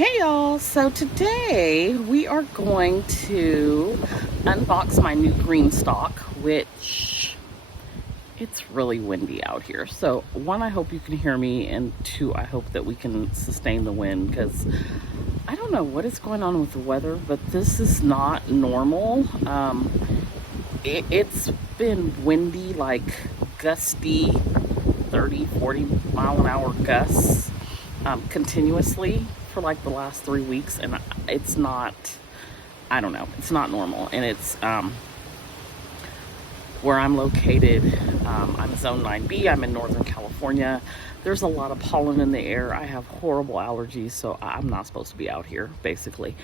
Hey y'all, so today we are going to unbox my new GreenStalk, which it's really windy out here. So one, I hope you can hear me, and two, I hope that we can sustain the wind because I don't know what is going on with the weather, but this is not normal. It's been windy, like gusty 30, 40 mile an hour gusts continuously for like the last 3 weeks, and it's not, I don't know, it's not normal. And it's where I'm located. I'm zone 9B. I'm in Northern California. There's a lot of pollen in the air. I have horrible allergies, so I'm not supposed to be out here, basically.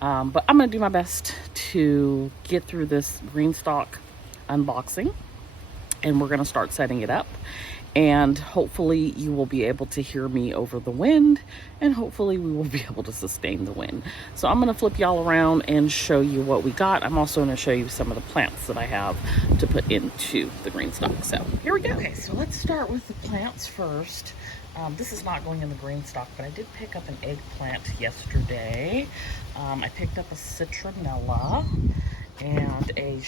But I'm going to do my best to get through this GreenStalk unboxing, and we're going to start setting it up. And hopefully you will be able to hear me over the wind, and hopefully we will be able to sustain the wind. So I'm going to flip y'all around and show you what we got. I'm also going to show you some of the plants that I have to put into the GreenStalk. So here we go. Okay, so let's start with the plants first. This is not going in the GreenStalk, but I did pick up an eggplant yesterday. I picked up a citronella and a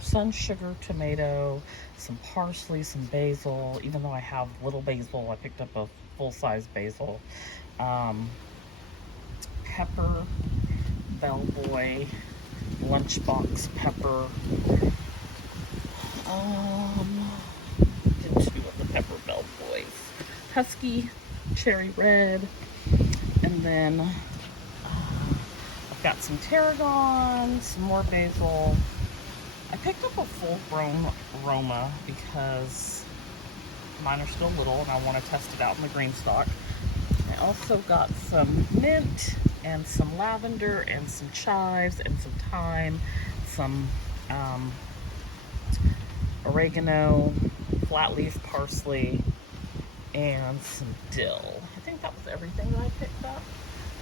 sun sugar tomato, some parsley, some basil. Even though I have little basil, I picked up a full-size basil. Pepper, bellboy, lunchbox pepper. Get two of the pepper bellboys. Husky, cherry red, and then I've got some tarragon, some more basil. I picked up a full-grown aroma because mine are still little and I want to test it out in the GreenStalk. I also got some mint and some lavender and some chives and some thyme, some oregano, flat leaf parsley, and some dill. I think that was everything that I picked up.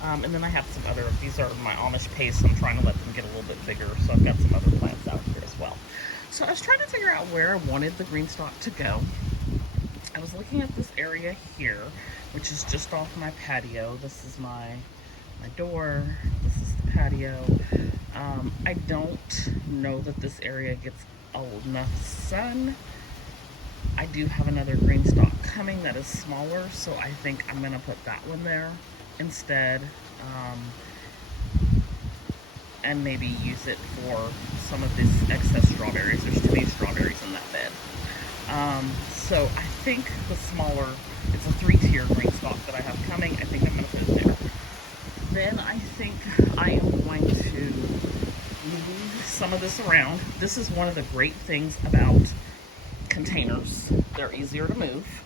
And then I have some other, these are my Amish paste, so I'm trying to let them get a little bit bigger, so I've got some other plants out here as well. So I was trying to figure out where I wanted the GreenStalk to go. I was looking at this area here, which is just off my patio. This is my door, this is the patio. I don't know that this area gets enough sun. I do have another GreenStalk coming that is smaller, so I think I'm gonna put that one there instead, and maybe use it for some of these excess strawberries. There's too many strawberries in that bed. So I think the smaller, it's a 3-tier GreenStalk that I have coming. I think I'm going to put it there. Then I think I am going to move some of this around. This is one of the great things about containers. They're easier to move.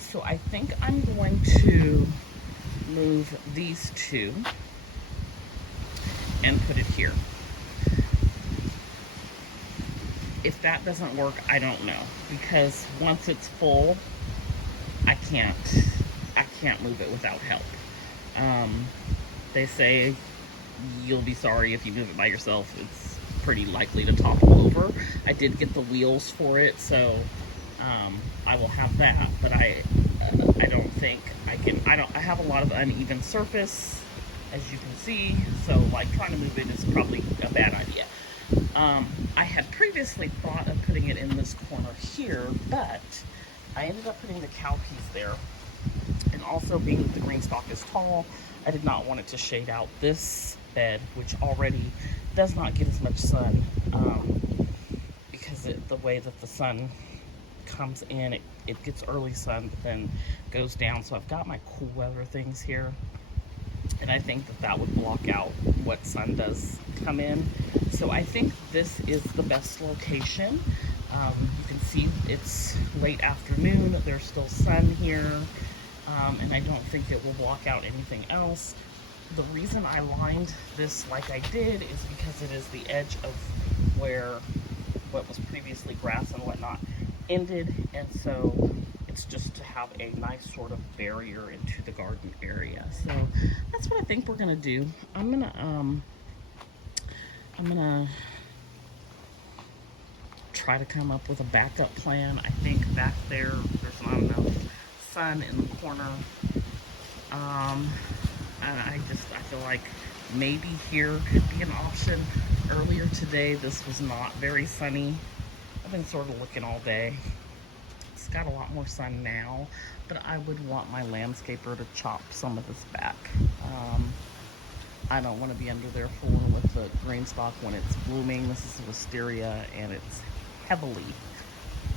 So I think I'm going to move these two and put it here. If that doesn't work, I don't know, because once it's full, I can't move it without help. They say you'll be sorry if you move it by yourself. It's pretty likely to topple over. I did get the wheels for it, so I will have that, but I don't think I can. I have a lot of uneven surface, as you can see, so like trying to move it is probably a bad idea. I had previously thought of putting it in this corner here, but I ended up putting the cowpeas there. And also, being that the GreenStalk is tall, I did not want it to shade out this bed, which already does not get as much sun, because the way that the sun comes in, it gets early sun, but then goes down. So I've got my cool weather things here, and I think that would block out what sun does come in. So I think this is the best location. You can see it's late afternoon, there's still sun here, and I don't think it will block out anything else. The reason I lined this like I did is because it is the edge of where what was previously grass and whatnot ended, and so it's just to have a nice sort of barrier into the garden area. So that's what I think we're gonna do. I'm gonna try to come up with a backup plan. I think back there's not enough sun in the corner. I feel like maybe here could be an option. Earlier today, this was not very sunny. I've been sort of looking all day. It's got a lot more sun now, but I would want my landscaper to chop some of this back. I don't want to be under there fooling with the GreenStalk when it's blooming. This is a wisteria, and it's heavily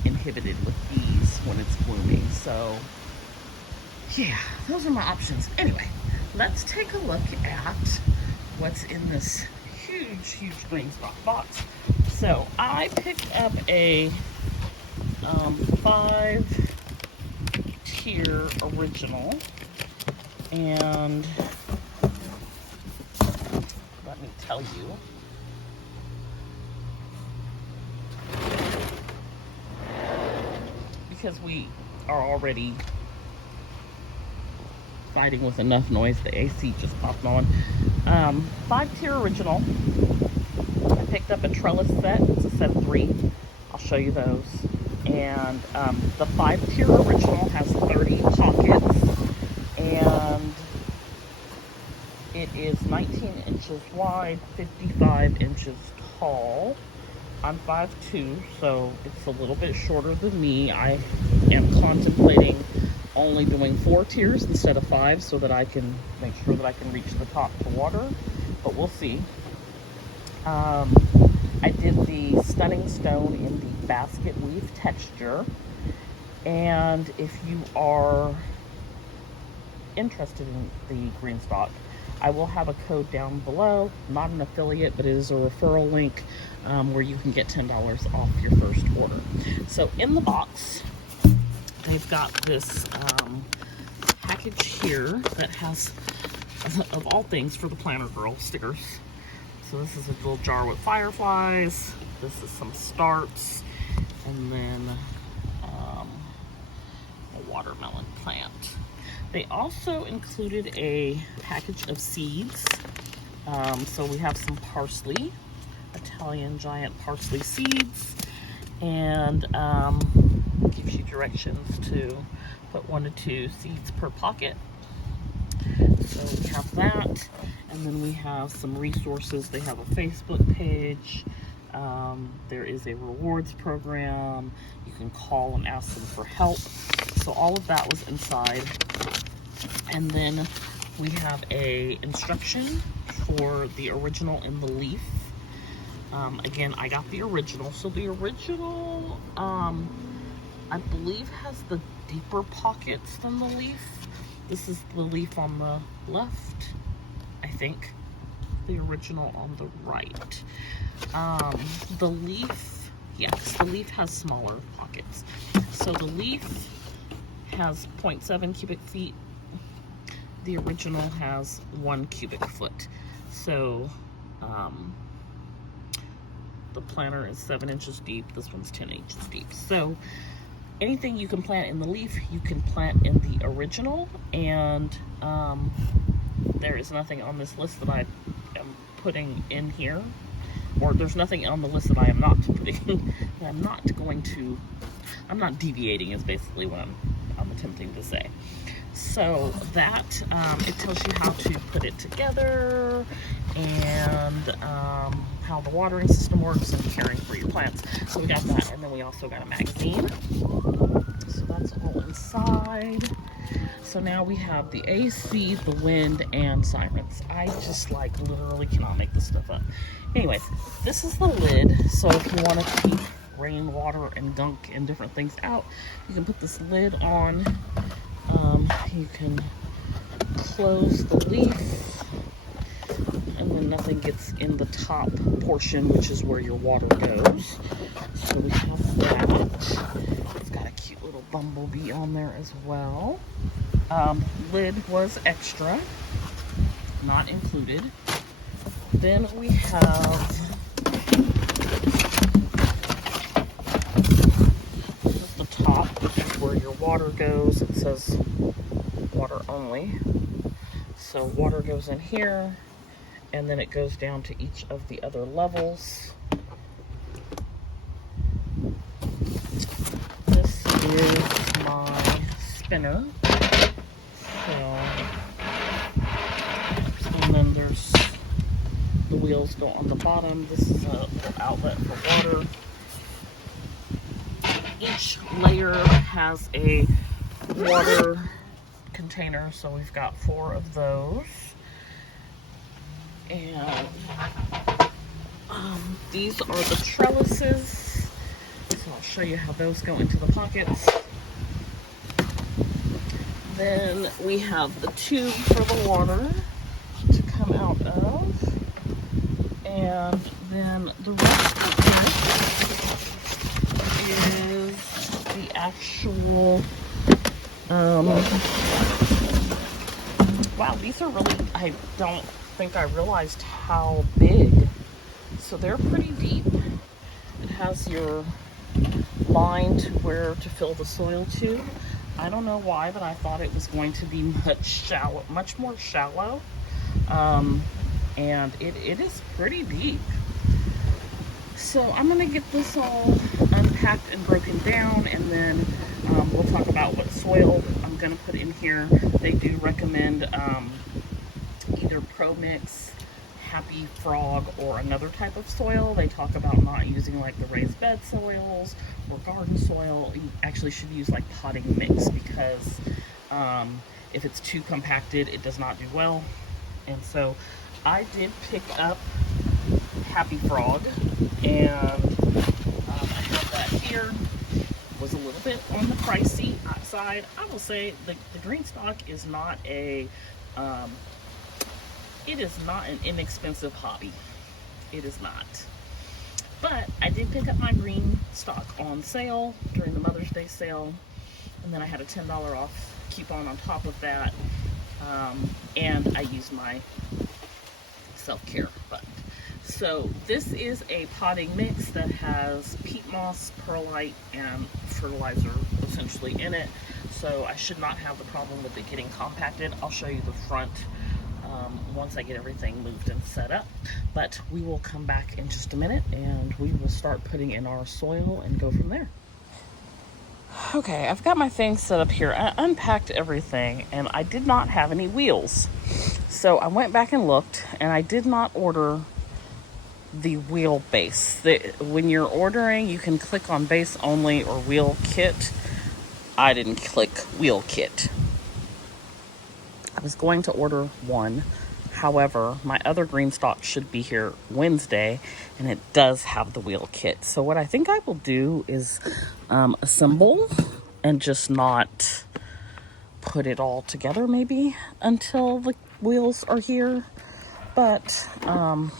inhibited with bees when it's blooming. So yeah, those are my options. Anyway, let's take a look at what's in this huge GreenStalk box. So I picked up a 5-tier original, and let me tell you, because we are already fighting with enough noise, the AC just popped on. 5-tier original. I picked up a trellis set. It's a set of 3. I'll show you those. And the 5-tier original has 30 pockets, and it is 19 inches wide, 55 inches tall. I'm 5'2", so it's a little bit shorter than me. I am contemplating only doing 4 tiers instead of 5, so that I can make sure that I can reach the top to water, but we'll see. I did the Stunning Stone in the basket weave texture, and if you are interested in the GreenStalk, I will have a code down below, not an affiliate, but it is a referral link where you can get $10 off your first order. So in the box, they've got this package here that has, of all things, for the Planner Girl stickers. So this is a little jar with fireflies, this is some starts, and then a watermelon plant. They also included a package of seeds. So we have some parsley, Italian giant parsley seeds, and gives you directions to put 1 to 2 seeds per pocket. So we have that, and then we have some resources. They have a Facebook page. There is a rewards program. You can call and ask them for help. So all of that was inside. And then we have a instruction for the original in the leaf. Again, I got the original. So the original, I believe, has the deeper pockets than the leaf. This is the leaf on the left, I think. The original on the right. The leaf, yes, the leaf has smaller pockets. So the leaf has 0.7 cubic feet. The original has 1 cubic foot. So the planter is 7 inches deep. This one's 10 inches deep. So anything you can plant in the leaf, you can plant in the original. And there is nothing on this list that I am putting in here. Or there's nothing on the list that I am not putting. I'm not deviating is basically what I'm attempting to say. So that, it tells you how to put it together, and how the watering system works, and caring for your plants. So we got that, and then we also got a magazine. So that's all inside. So now we have the AC, the wind, and sirens. I just literally cannot make this stuff up. Anyways, this is the lid. So if you want to keep rainwater and gunk and different things out, you can put this lid on. You can close the leaf, and then nothing gets in the top portion, which is where your water goes. So we have that. It's got a cute little bumblebee on there as well. Lid was extra, not included. Then we have the top, which is where your water goes. It says water only. So water goes in here, and then it goes down to each of the other levels. This is my spinner. So wheels go on the bottom. This is a little outlet for water. Each layer has a water container, so we've got 4 of those. And these are the trellises, so I'll show you how those go into the pockets. Then we have the tube for the water to come out of, and then the rest of this is the actual, wow, these are really, I don't think I realized how big. So they're pretty deep. It has your line to where to fill the soil to. I don't know why, but I thought it was going to be much more shallow. And it is pretty deep. So I'm gonna get this all unpacked and broken down, and then we'll talk about what soil I'm gonna put in here. They do recommend either Pro Mix, Happy Frog, or another type of soil. They talk about not using like the raised bed soils or garden soil. You actually should use like potting mix, because if it's too compacted, it does not do well. And so I did pick up Happy Frog, and I have that here. Was a little bit on the pricey side. I will say the GreenStalk is not a it is not an inexpensive hobby. It is not. But I did pick up my GreenStalk on sale during the Mother's Day sale, and then I had a $10 off coupon on top of that, and I used my self-care button. So this is a potting mix that has peat moss, perlite, and fertilizer essentially in it. So I should not have the problem with it getting compacted. I'll show you the front once I get everything moved and set up. But we will come back in just a minute, and we will start putting in our soil and go from there. Okay, I've got my things set up here. I unpacked everything, and I did not have any wheels. So I went back and looked, and I did not order the wheel base. When you're ordering, you can click on base only or wheel kit. I didn't click wheel kit. I was going to order one. However, my other GreenStalk should be here Wednesday, and it does have the wheel kit. So what I think I will do is assemble and just not put it all together maybe until the wheels are here. But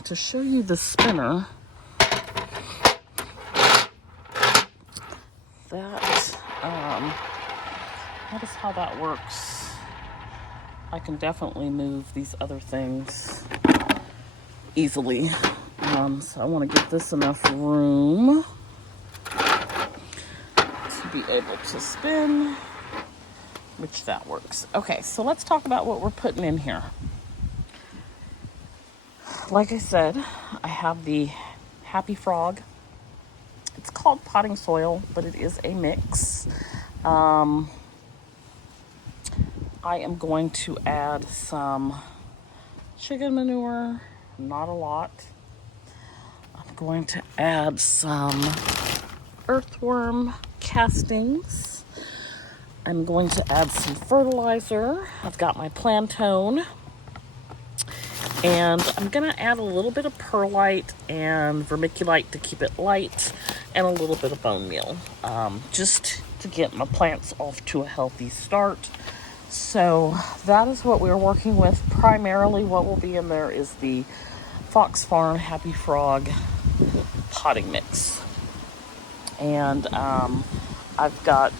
to show you the spinner, that is how that works. I can definitely move these other things easily. So I want to give this enough room to be able to spin, which that works. Okay, so let's talk about what we're putting in here. Like I said, I have the Happy Frog. It's called potting soil, but it is a mix. I am going to add some chicken manure, not a lot. I'm going to add some earthworm castings. I'm going to add some fertilizer. I've got my Plantone. And I'm going to add a little bit of perlite and vermiculite to keep it light, and a little bit of bone meal, just to get my plants off to a healthy start. So that is what we're working with. Primarily what will be in there is the Fox Farm Happy Frog potting mix. And I've got,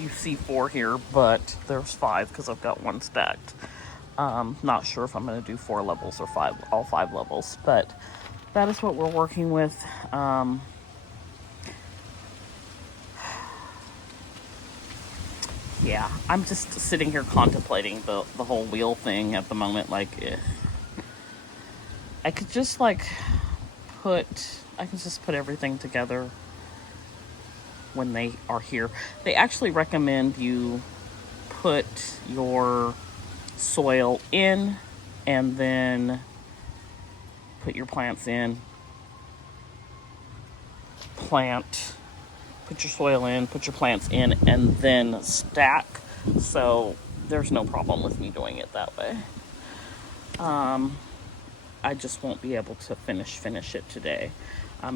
you see 4 here, but there's 5 because I've got 1 stacked. Not sure if I'm going to do 4 levels or all 5 levels, but that is what we're working with. Yeah, I'm just sitting here contemplating the whole wheel thing at the moment. Like, I could just put everything together when they are here. They actually recommend you put your soil in and then put your plants in, plant, put your soil in, put your plants in, and then stack. So there's no problem with me doing it that way. I just won't be able to finish it today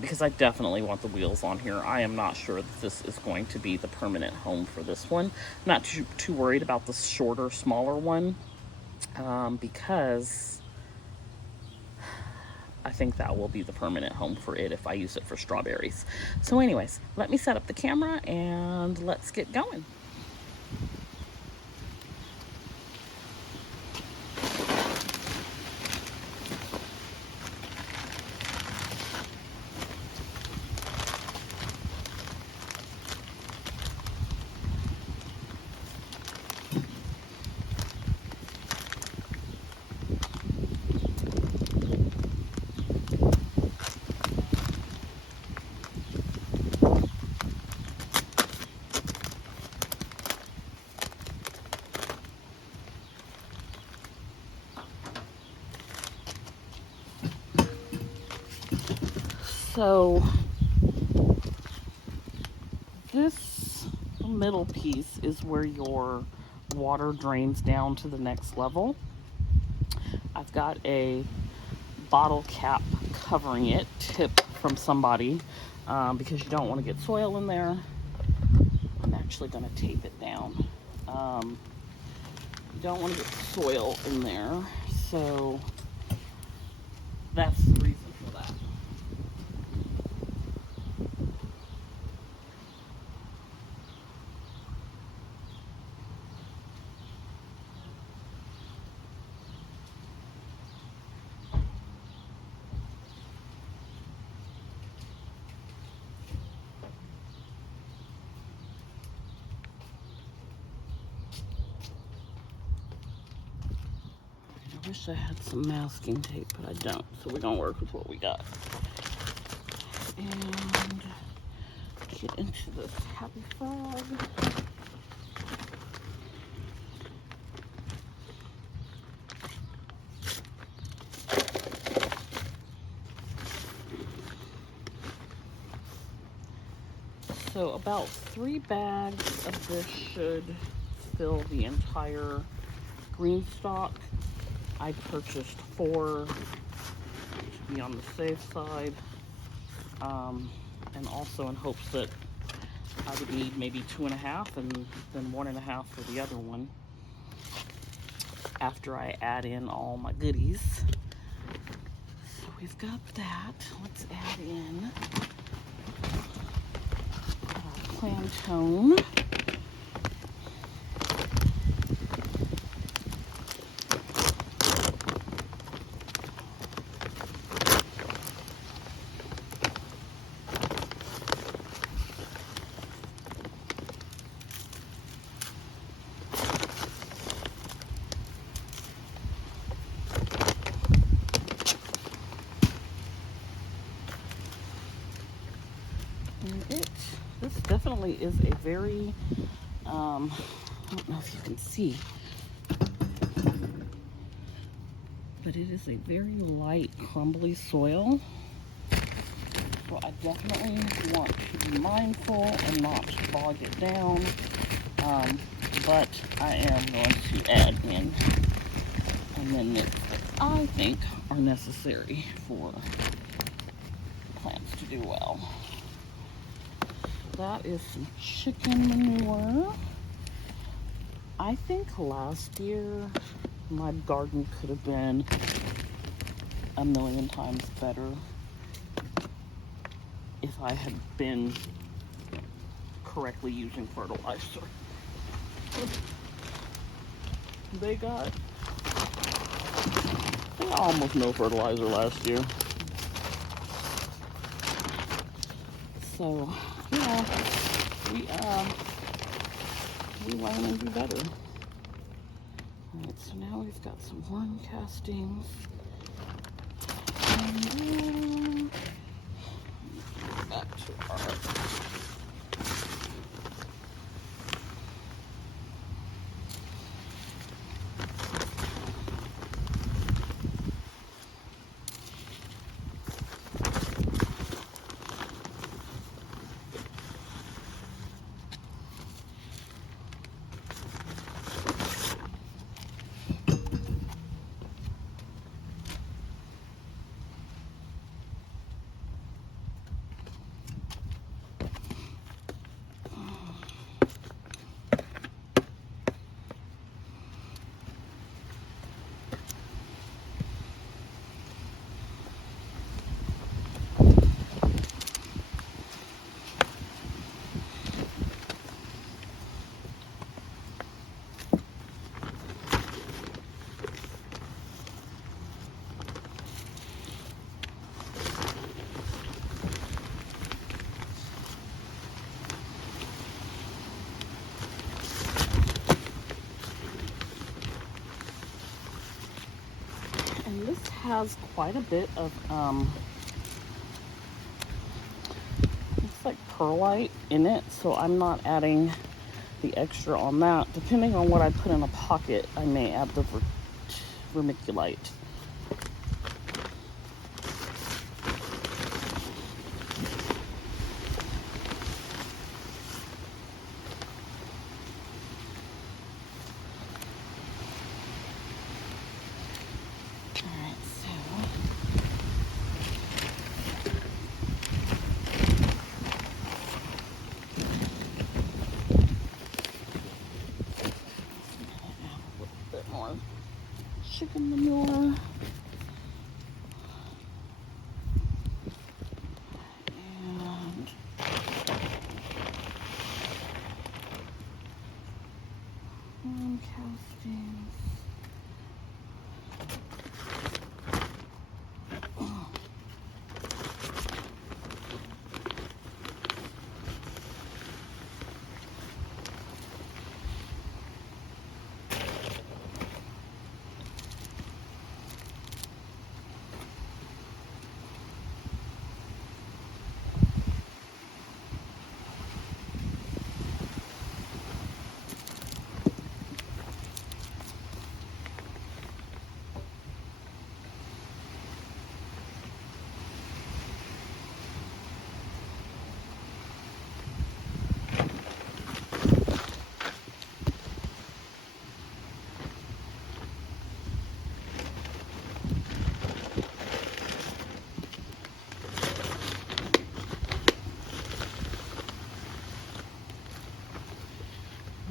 because I definitely want the wheels on here. I am not sure that this is going to be the permanent home for this one. I'm not too worried about the shorter, smaller one because I think that will be the permanent home for it if I use it for strawberries. So anyways, let me set up the camera and let's get going. So this middle piece is where your water drains down to the next level. I've got a bottle cap covering it, tip from somebody, because you don't want to get soil in there. I'm actually going to tape it down. You don't want to get soil in there, so that's the reason for that. I wish I had some masking tape, but I don't, so we're gonna work with what we got. And get into this happy frog. So about 3 bags of this should fill the entire GreenStalk. I purchased 4 to be on the safe side, and also in hopes that I would need maybe 2.5 and then 1.5 for the other one after I add in all my goodies. So we've got that. Let's add in Plantone. This definitely is a very, I don't know if you can see, but it is a very light, crumbly soil. So I definitely want to be mindful and not bog it down, but I am going to add in amendments that I think are necessary for plants to do well. That is some chicken manure. I think last year my garden could have been a million times better if I had been correctly using fertilizer. They got almost no fertilizer last year. So yeah, we learn and do better. Alright, so now we've got some worm castings. And then back to our And this has quite a bit of, looks like perlite in it, so I'm not adding the extra on that. Depending on what I put in a pocket, I may add the vermiculite. Chicken manure. And worm castings.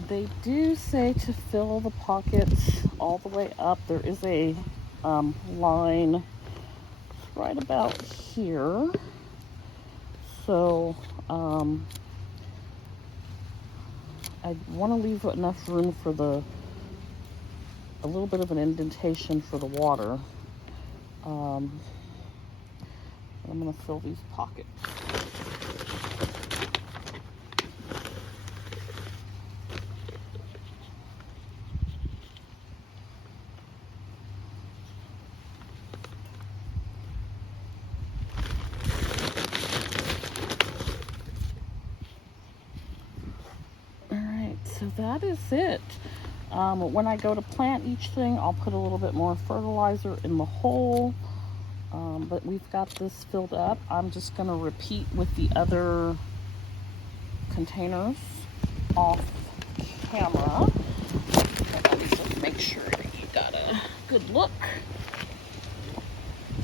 They do say to fill the pockets all the way up. There is a line right about here. So I want to leave enough room for a little bit of an indentation for the water. I'm going to fill these pockets. So that is it. When I go to plant each thing, I'll put a little bit more fertilizer in the hole. But we've got this filled up. I'm just going to repeat with the other containers off camera. Just make sure that you got a good look.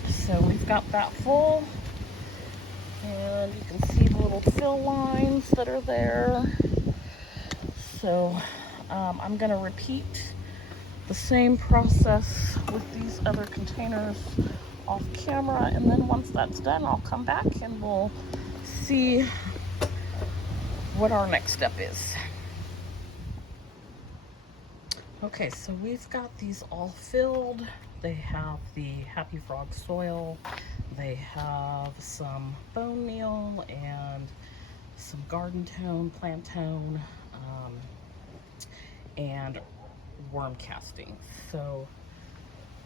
So we've got that full. And you can see the little fill lines that are there. So I'm going to repeat the same process with these other containers off camera, and then once that's done, I'll come back and we'll see what our next step is. Okay, so we've got these all filled. They have the Happy Frog soil, they have some bone meal and some garden tone, plant tone, and worm casting. So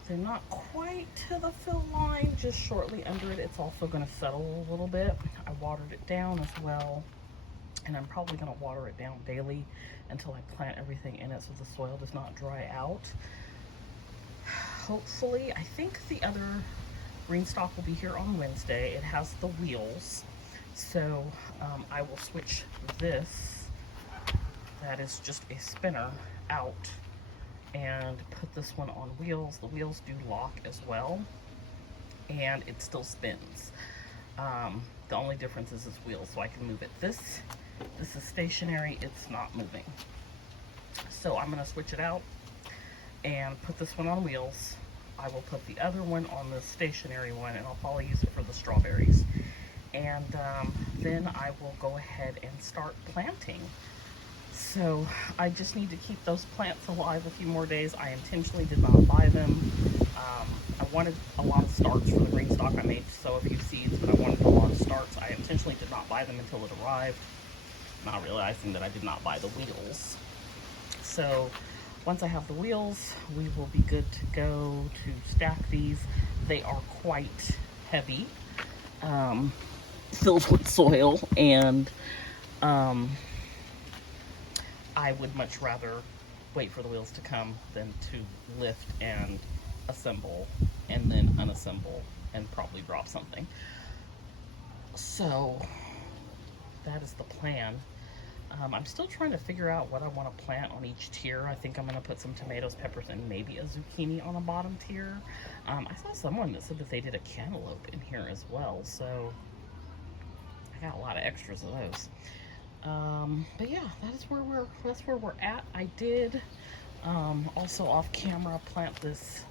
they're not quite to the fill line, just shortly under it. It's also going to settle a little bit. I watered it down as well, and I'm probably going to water it down daily until I plant everything in it so the soil does not dry out. Hopefully, I think the other GreenStalk will be here on Wednesday. It has the wheels, so I will switch this, that is just a spinner, out and put this one on wheels. The wheels do lock as well, and it still spins. The only difference is its wheels, so I can move it. This is stationary, it's not moving. So I'm going to switch it out and put this one on wheels. I will put the other one on the stationary one, and I'll probably use it for the strawberries. And then I will go ahead and start planting. So I just need to keep those plants alive a few more days. I intentionally did not buy them. I wanted a lot of starts for the GreenStalk. I made sow a few seeds, but I wanted a lot of starts. I intentionally did not buy them until it arrived, not realizing that I did not buy the wheels. So once I have the wheels, we will be good to go to stack these. They are quite heavy, filled with soil, and I would much rather wait for the wheels to come than to lift and assemble and then unassemble and probably drop something. So that is the plan. I'm still trying to figure out what I want to plant on each tier. I think I'm going to put some tomatoes, peppers, and maybe a zucchini on the bottom tier. I saw someone that said that they did a cantaloupe in here as well, so I got a lot of extras of those. But yeah, that's where we're at. I did also off camera plant this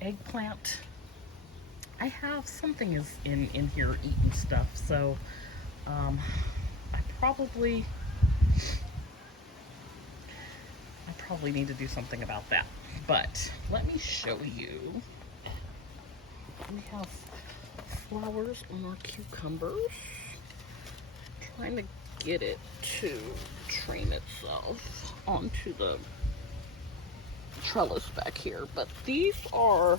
eggplant. I have something is in here eating stuff, so I probably need to do something about that. But let me show you. We have flowers on our cucumbers. Trying to get it to train itself onto the trellis back here. But these are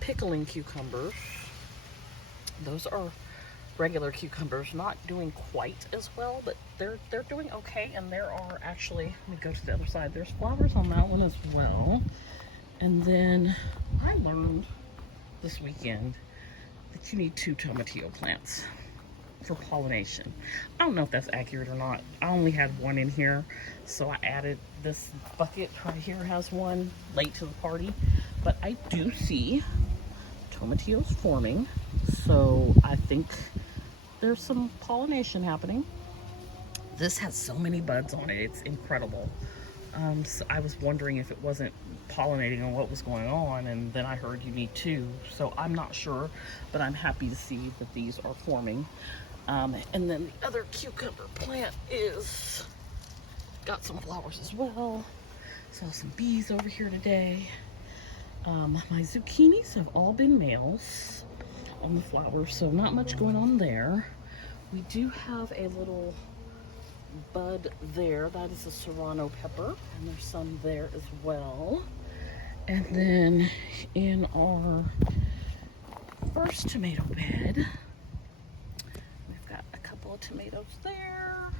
pickling cucumbers. Those are regular cucumbers, not doing quite as well, but they're doing okay. And there are actually, let me go to the other side, there's flowers on that one as well. And then I learned this weekend that you need 2 tomatillo plants for pollination. I don't know if that's accurate or not. I only had 1 in here, so I added this bucket right here has 1 late to the party, but I do see tomatillos forming, so I think there's some pollination happening. This has so many buds on it, it's incredible. So I was wondering if it wasn't pollinating and what was going on, and then I heard you need 2, so I'm not sure, but I'm happy to see that these are forming. And then the other cucumber plant is got some flowers as well. Saw some bees over here today. My zucchinis have all been males on the flowers, so not much going on there. We do have a little bud there. That is a serrano pepper, and there's some there as well. And then in our first tomato bed, we've got a couple of tomatoes there,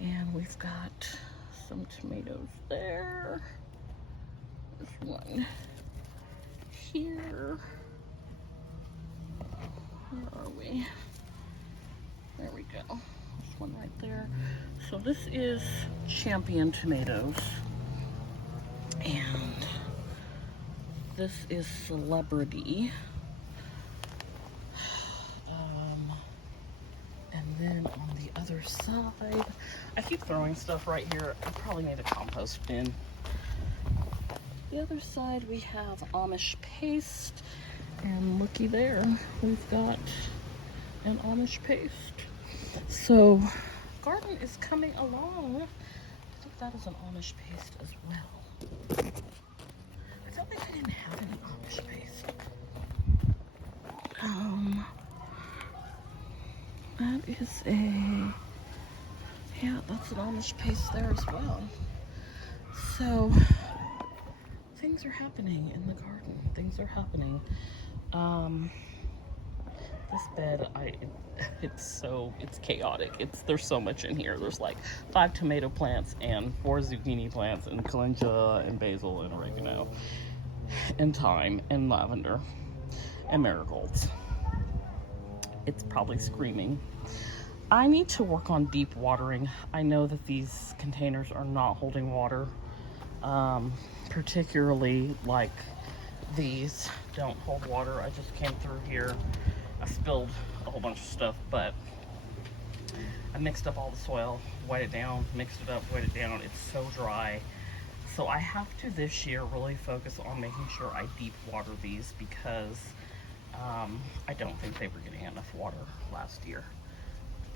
and we've got some tomatoes there. There's one here. Where are we? There we go. This one right there. So this is champion tomatoes, and this is celebrity. And then on the other side, I keep throwing stuff right here. I probably need a compost bin. The other side we have Amish paste, and looky there, we've got an Amish paste. So garden is coming along. I think that is an Amish paste as well. I felt like I didn't have any Amish paste. That is yeah, that's an Amish paste there as well. So things are happening in the garden. Things are happening. This bed, it's chaotic. There's so much in here. There's like 5 tomato plants and 4 zucchini plants and calendula and basil and oregano and thyme and lavender and marigolds. It's probably screaming. I need to work on deep watering. I know that these containers are not holding water, particularly like these don't hold water. I just came through here. I spilled a whole bunch of stuff, but I mixed up all the soil, wet it down, mixed it up, wet it down. It's so dry. So I have to this year really focus on making sure I deep water these, because I don't think they were getting enough water last year.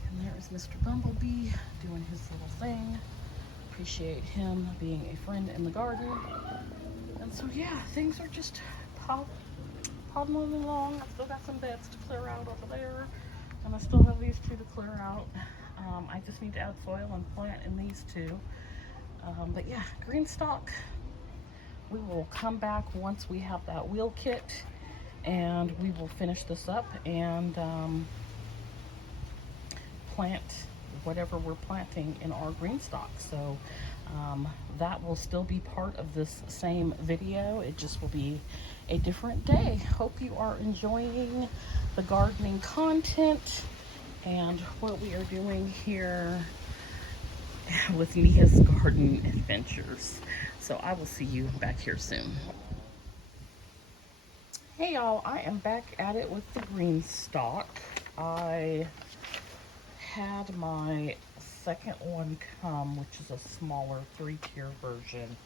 And there is Mr. Bumblebee doing his little thing. Appreciate him being a friend in the garden. And so yeah, things are just popping along. I've still got some beds to clear out over there, and I still have these 2 to clear out. I just need to add soil and plant in these 2. But yeah, GreenStalk we will come back once we have that wheel kit, and we will finish this up and plant whatever we're planting in our GreenStalk. So that will still be part of this same video. It just will be a different day. Hope you are enjoying the gardening content and what we are doing here with Nia's garden adventures. So I will see you back here soon. Hey y'all, I am back at it with the GreenStalk. I had my second one come, which is a smaller 3-tier version.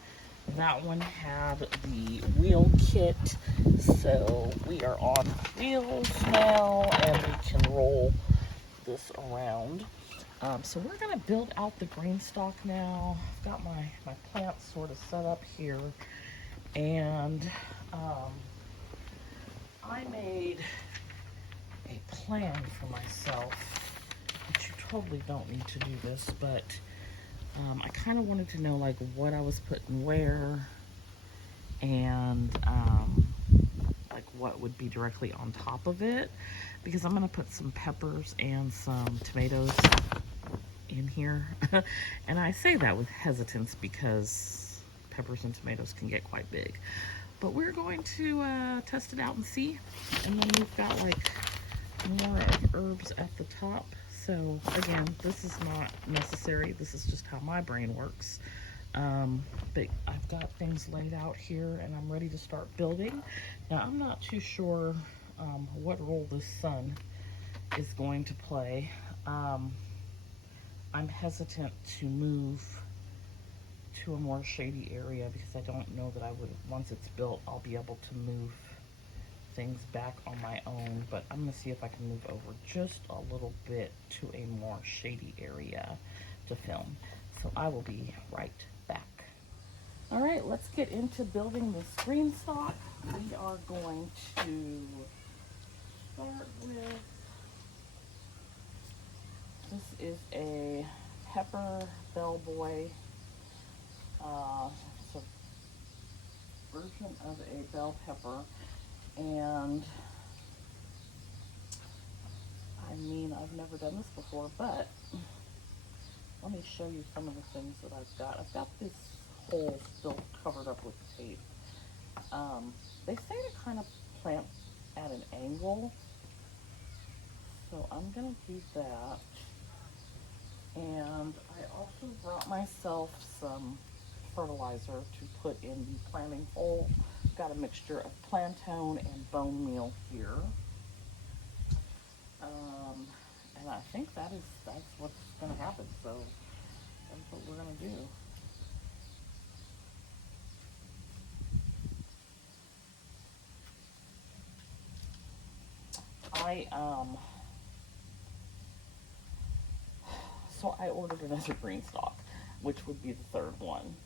That one had the wheel kit, so we are on wheels now, and we can roll this around. So we're gonna build out the GreenStalk now. I've got my plants sort of set up here, and I made a plan for myself, which you totally don't need to do this, but I kind of wanted to know like what I was putting where, and like what would be directly on top of it, because I'm gonna put some peppers and some tomatoes in here. And I say that with hesitance because peppers and tomatoes can get quite big, but we're going to test it out and see. And then we've got like more of herbs at the top. So again, this is not necessary. This is just how my brain works. But I've got things laid out here and I'm ready to start building. Now I'm not too sure what role this sun is going to play. I'm hesitant to move to a more shady area because I don't know that I would, once it's built, I'll be able to move things back on my own, but I'm gonna see if I can move over just a little bit to a more shady area to film. So I will be right back. All right, let's get into building this GreenStalk. We are going to start with, this is a pepper bellboy. It's a version of a bell pepper, and I mean, I've never done this before, but let me show you some of the things that I've got. I've got this hole still covered up with tape. They say to kind of plant at an angle, so I'm gonna do that. And I also brought myself some fertilizer to put in the planting hole. Got a mixture of plantain and bone meal here. And I think that's what's gonna happen. So that's what we're gonna do. So I ordered another GreenStalk, which would be the third one.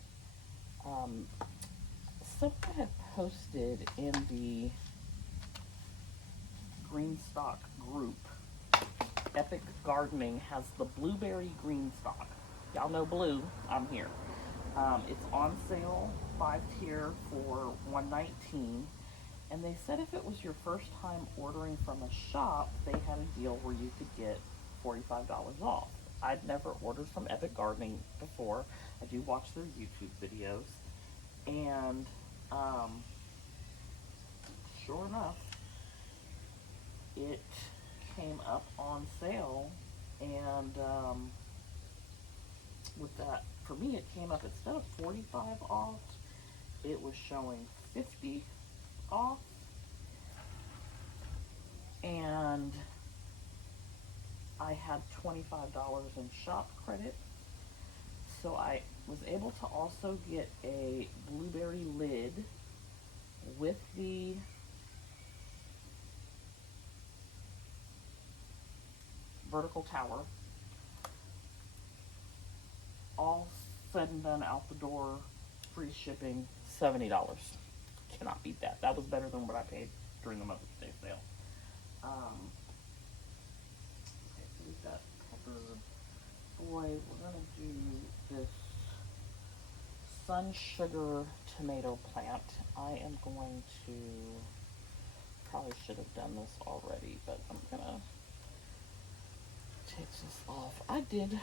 Someone had posted in the GreenStalk group, Epic Gardening has the blueberry GreenStalk. Y'all know blue, I'm here. It's on sale, 5-tier for $119. And they said if it was your first time ordering from a shop, they had a deal where you could get $45 off. I'd never ordered from Epic Gardening before. I do watch their YouTube videos. And sure enough, it came up on sale. And with that, for me, it came up, instead of 45 off, it was showing 50 off. And I had $25 in shop credit, so I was able to also get a blueberry lid with the vertical tower. All said and done, out the door, free shipping, $70. Cannot beat that. That was better than what I paid during the Mother's Day sale. Okay, so we've got pepper boy. We're gonna do this sun sugar tomato plant. I am going to, probably should have done this already, but I'm gonna take this off. I did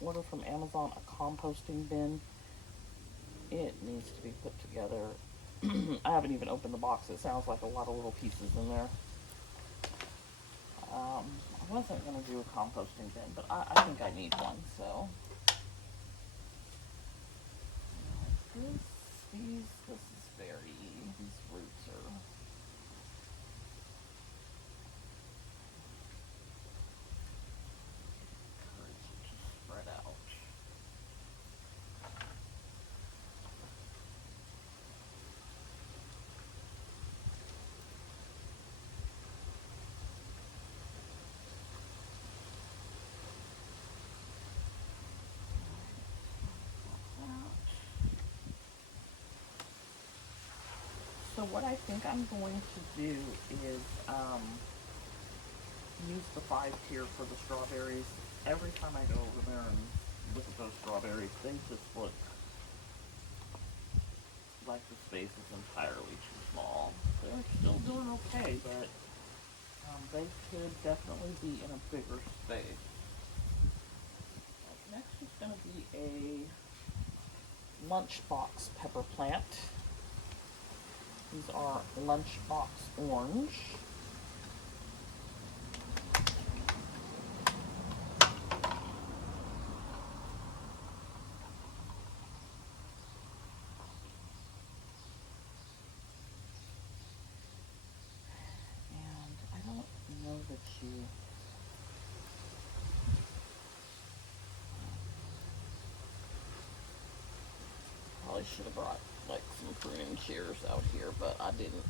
order from Amazon a composting bin. It needs to be put together. I haven't even opened the box. It sounds like a lot of little pieces in there. I wasn't going to do a composting bin, but I think I need one, so. This is very, these roots are. Encourage it to spread out. So what I think I'm going to do is use the 5-tier for the strawberries. Every time I go over there and look at those strawberries, they just look like the space is entirely too small. They're still doing okay, but they could definitely be in a bigger space. Next is going to be a lunchbox pepper plant. These are lunchbox orange. And I don't know that you probably should have brought like some pruning shears out here, but I didn't.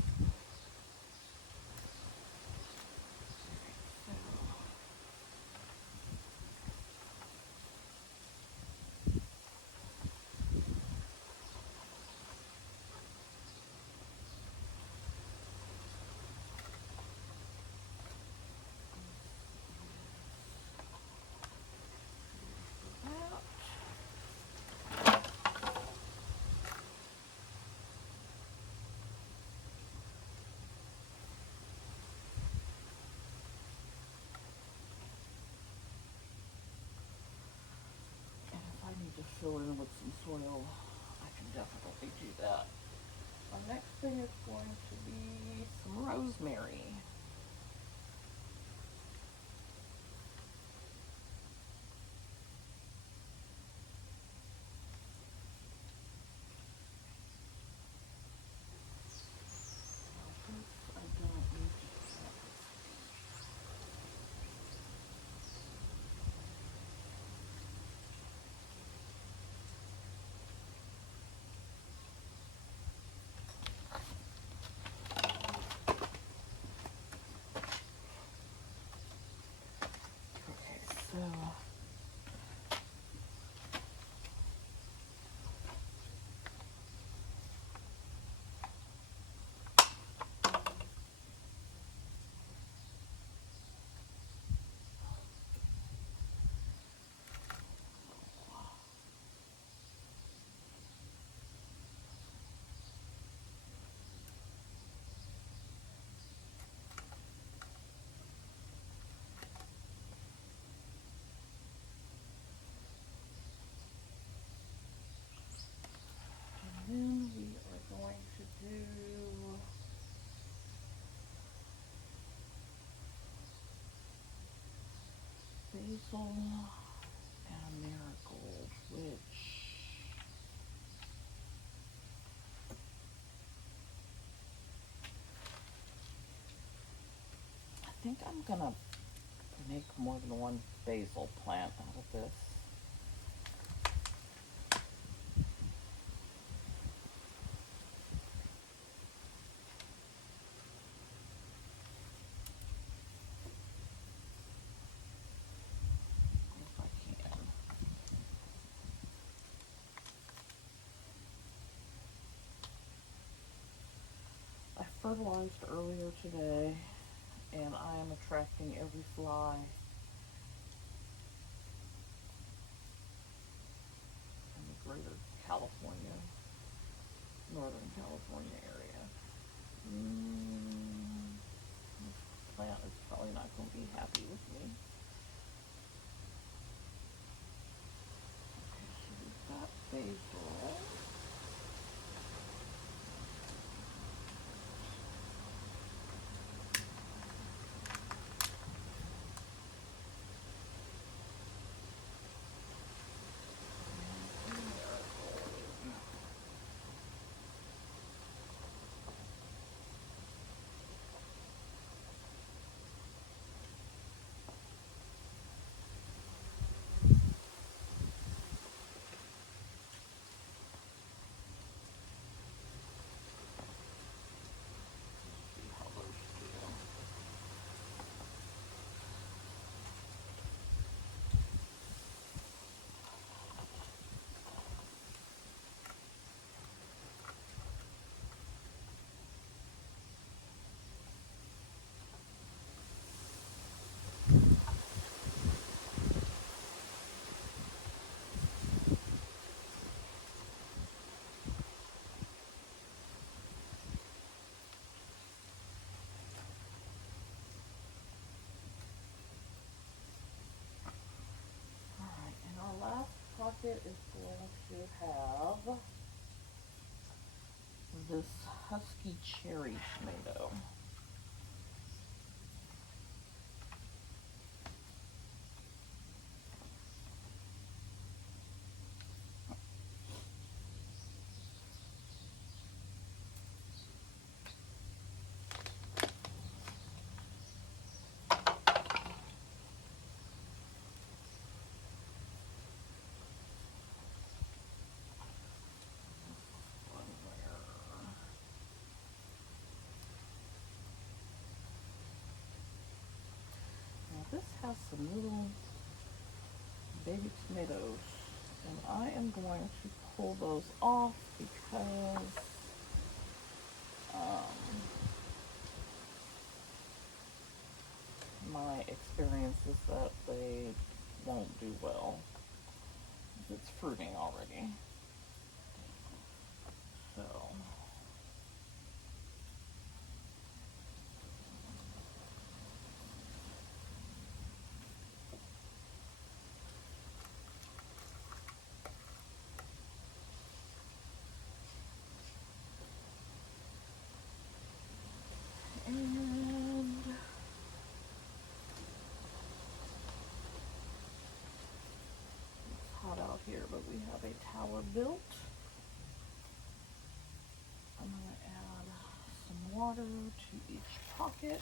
To fill in with some soil, I can definitely do that. The next thing is going to be some rosemary. So then we are going to do basil and marigold, which I think I'm gonna make more than one basil plant out of this. If I can. I fertilized earlier today, and I am attracting every fly in the greater California Northern California area. This plant is probably not going to be happy with me. Okay, so we've got basil. Our last pocket is going to have this husky cherry tomato. This has some little baby tomatoes, and I am going to pull those off because my experience is that they won't do well. It's fruiting already. So and it's hot out here, but we have a tower built. I'm going to add some water to each pocket.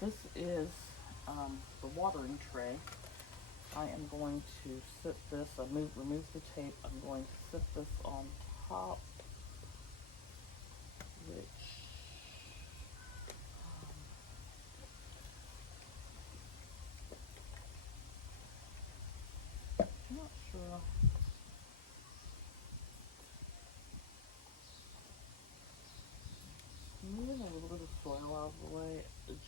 This is the watering tray. I am going to sit this, remove the tape, I'm going to sit this on top, which I'm not sure. Moving a little bit of soil out of the way,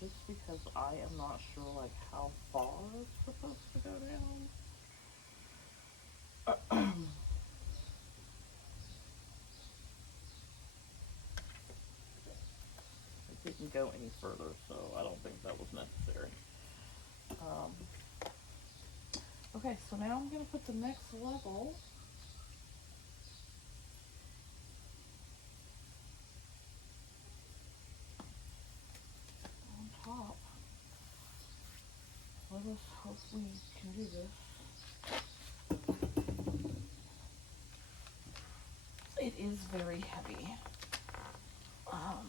just because I am not sure like how far it's supposed to go down. It didn't go any further, so I don't think that was necessary. Okay, so now I'm going to put the next level on top. Let us hope we can do this. It is very heavy. Oh,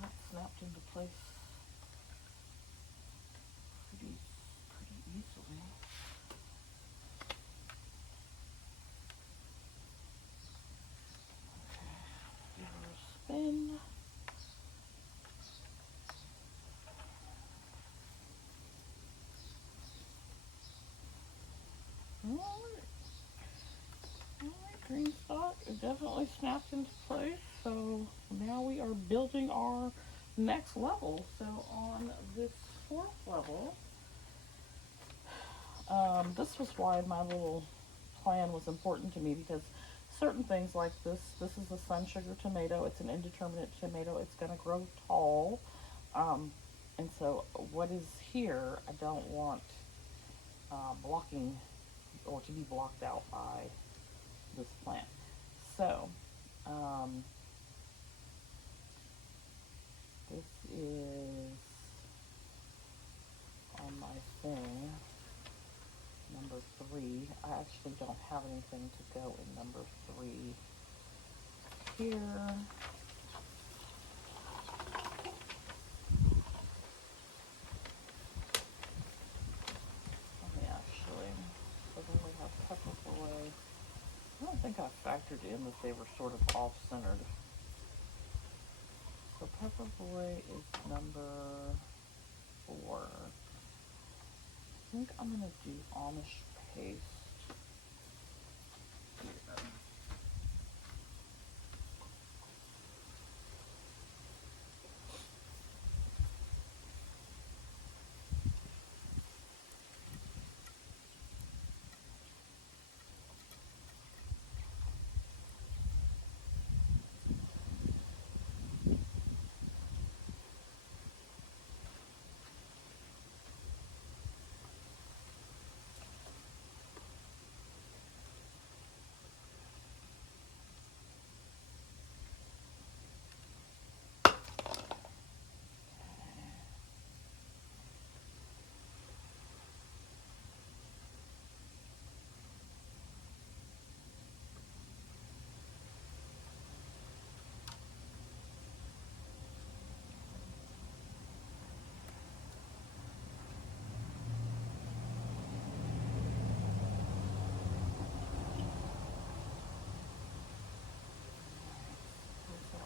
that snapped into place actually. Okay, give her a spin. Alright, GreenStalk is definitely snapped into place. So now we are building our next level. So on this fourth level, this was why my little plan was important to me, because certain things like this is a sun sugar tomato. It's an indeterminate tomato. It's going to grow tall. And so what is here, I don't want blocking or to be blocked out by this plant. So this is on my thing, number 3. I actually don't have anything to go in number 3 here. Let me actually, so then we have pepper boy. I don't think I factored in that they were sort of off-centered. So pepper boy is number 4. I think I'm going to do Amish paste here.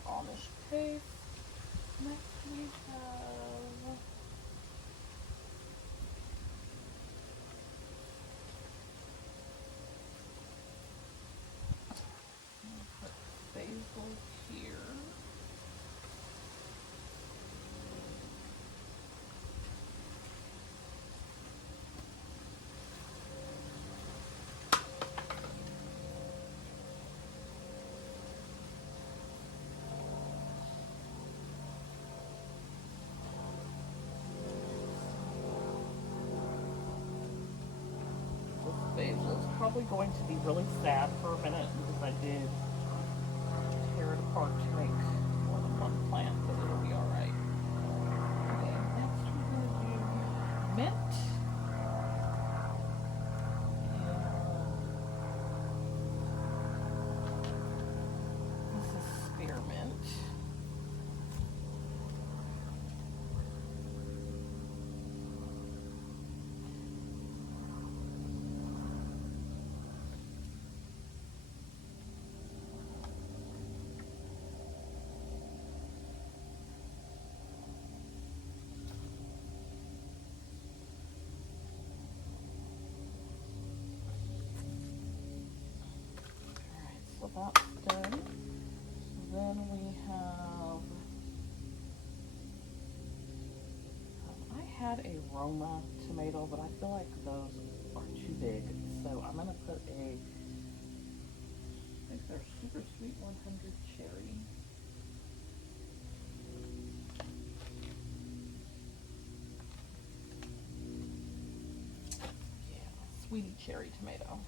Amish paste. Next we have basil here. Basil is probably going to be really sad for a minute because I did tear it apart to make more than one plant, but it'll be alright. Okay, next we're going to do mint. And this is spearmint. So that's done. Then we have, I had a Roma tomato, but I feel like those are too big. So I'm going to put I think they're super sweet 100 cherry. Yeah, sweetie cherry tomato.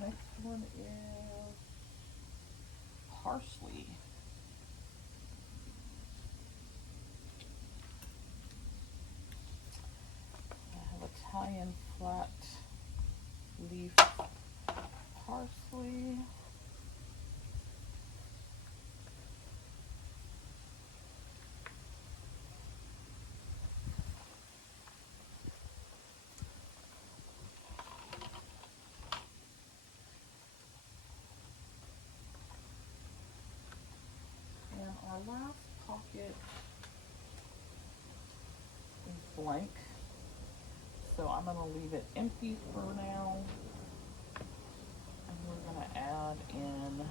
Next one is parsley. I have Italian flat leaf parsley. And our last pocket is blank. So I'm going to leave it empty for now. And we're going to add in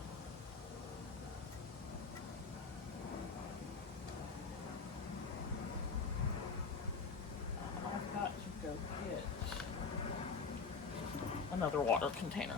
I've got to go get another water container.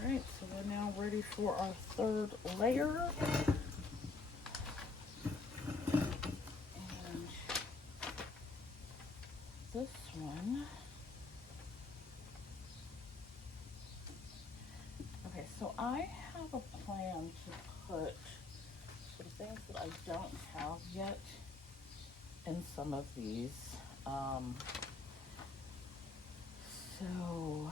Alright, so we're now ready for our third layer. And this one. Okay, so I have a plan to put some things that I don't have yet in some of these. So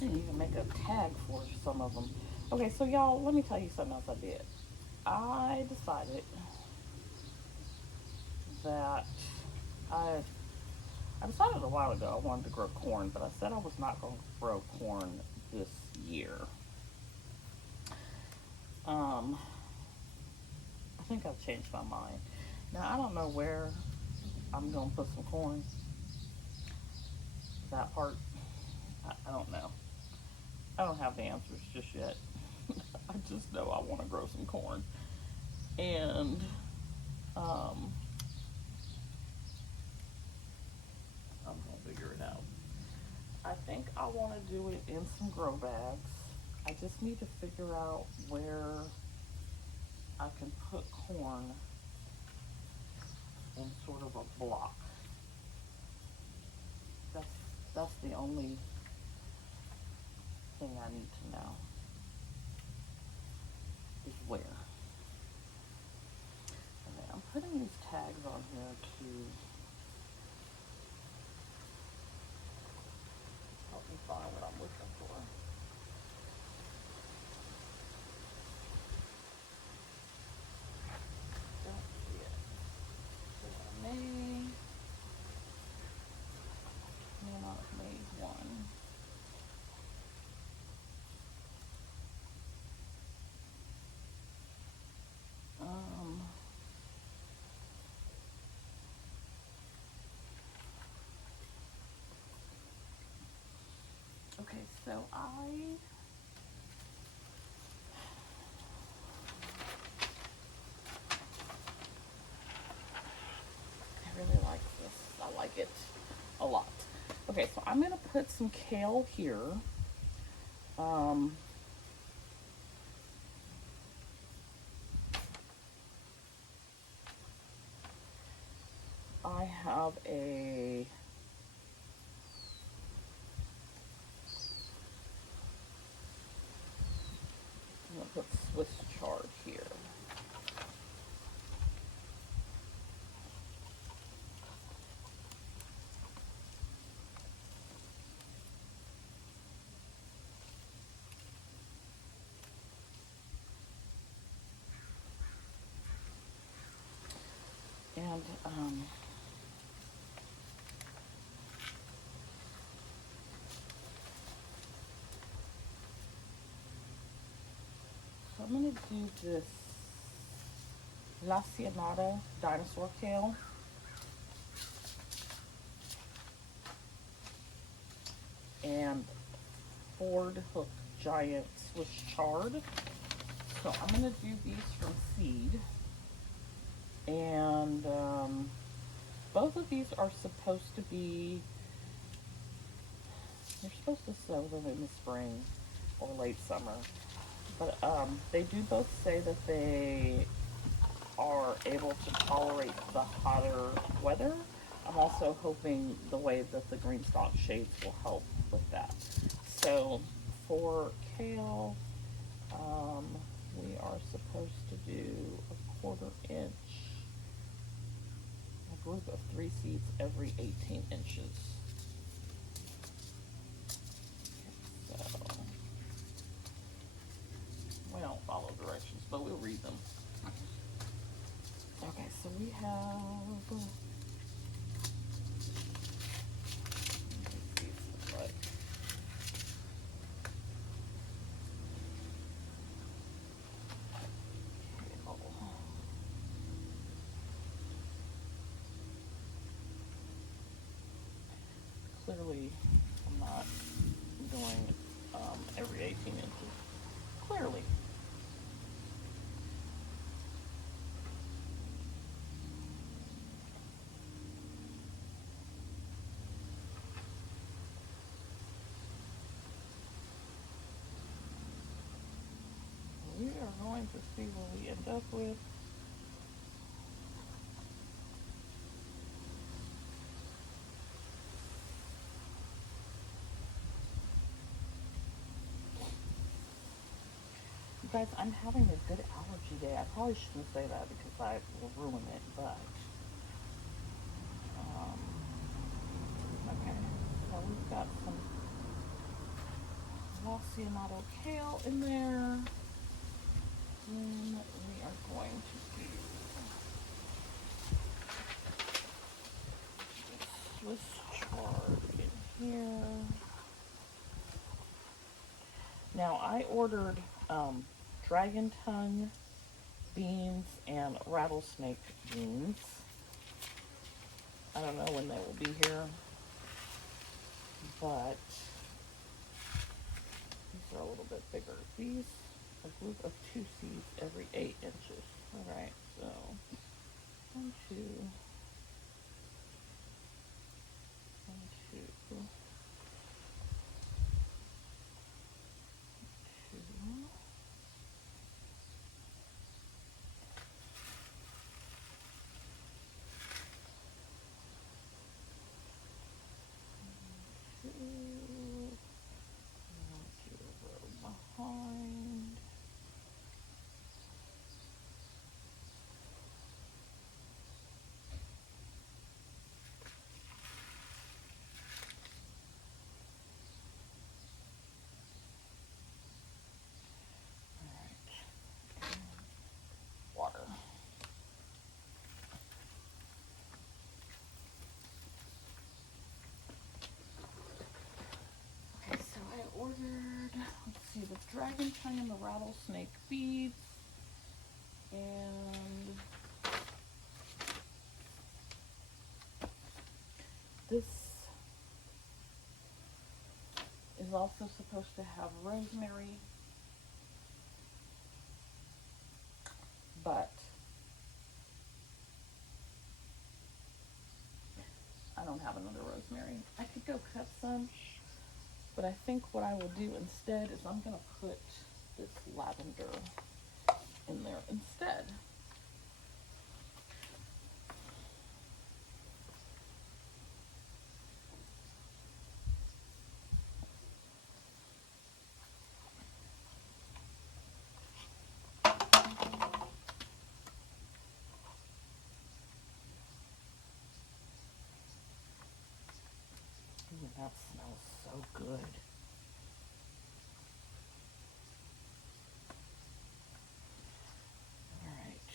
I didn't even make a tag for some of them. Okay, so y'all, let me tell you something else I did. I decided that I decided a while ago I wanted to grow corn, but I said I was not going to grow corn this year. I think I've changed my mind. Now, I don't know where I'm going to put some corn. That part, I don't know. I don't have the answers just yet. I just know I want to grow some corn. And, I'm going to figure it out. I think I want to do it in some grow bags. I just need to figure out where I can put corn in sort of a block. That's the only thing I need to know is where. Okay, I'm putting these tags on here to help me find what I'm looking for. Don't see it. So I may So I really like this. I like it a lot. Okay, so I'm gonna put some kale here. I have I'm gonna put Swiss chard here. And so I'm gonna do this La Cienata dinosaur kale. And Ford Hook Giant Swiss chard. So I'm gonna do these from seed. And both of these are supposed to be, you're supposed to sow them in the spring or late summer. But they do both say that they are able to tolerate the hotter weather. I'm also hoping the way that the GreenStalk shades will help with that. So for kale, we are supposed to do a 1/4 inch, a group of 3 seeds every 18 inches. So we don't follow directions, but we'll read them. Okay, so we have, like, clearly I'm not doing every 18 inches. Clearly. We are going to see what we end up with. You guys, I'm having a good allergy day. I probably shouldn't say that because I will ruin it, but okay. So we've got some Cienata kale in there. Then we are going to do Swiss chard in here. Now I ordered dragon tongue beans and rattlesnake beans. I don't know when they will be here, but these are a little bit bigger. These, a group of 2 seeds every 8 inches. All right, so 1, 2, 1, 2, 2. Behind. All right. Water. Okay, so I ordered, let's see, the dragon tongue and the rattlesnake beads. And this is is also supposed to have rosemary, but I don't have another rosemary. I could go cut some, but I think what I will do instead is I'm gonna put this lavender in there instead. Ooh, that smells so good. All right.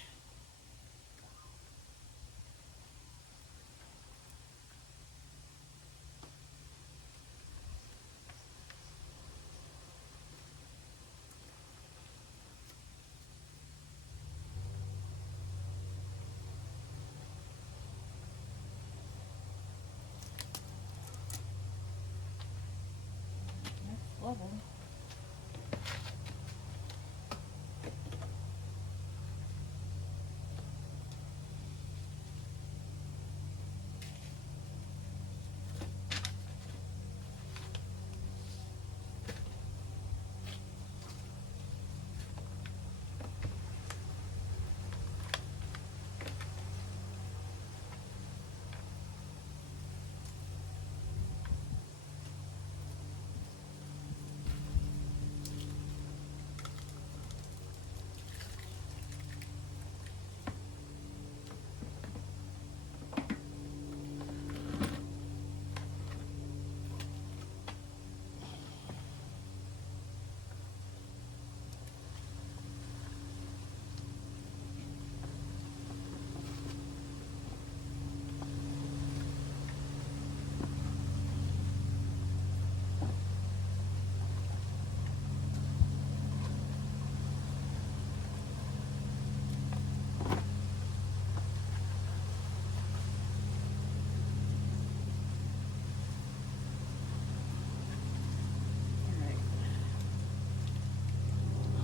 Next level.